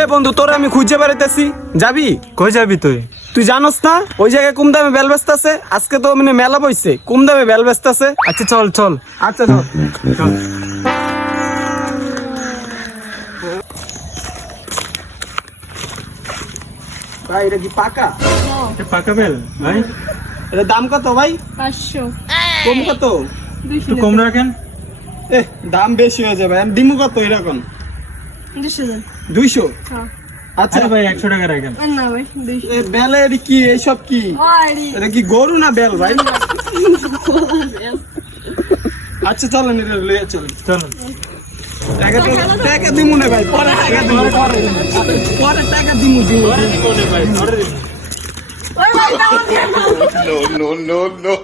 এ বন্ধু, তোরে আমি খুঁজে বেড়াইতেছি, যাবি? কই যাবি তুই? তুই জানোস না ওই জায়গায় কম দামে বেল বেচতেছে? আজকে তো মানে মেলা বইছে, কম দামে বেল বেচতেছে। আচ্ছা চল চল। আচ্ছা চল। চল। ভাই এটা কি পাকা? পাকা বেল ভাই, এটা দাম কত ভাই? 500 কম কত? একটু কম রাখেন। এ দাম বেশি হয়ে যাবে। আমি দিমু কত এরকম? 200 200? হ্যাঁ আচ্ছা আরে ভাই 100 টাকা রাখেন। না ভাই 200 এ বেলে এটি কি, এইসব কি? আরে এটা কি গরু না বেল ভাই? আচ্ছা চলেন, এটা লইয়া চলেন। চলুন। টাকা দিমু না ভাই, পরে টাকা দিমু, পরে টাকা দিমু। ভাই ধরে দিন। ওই ভাই দাও দিয়ে no, no, no, no.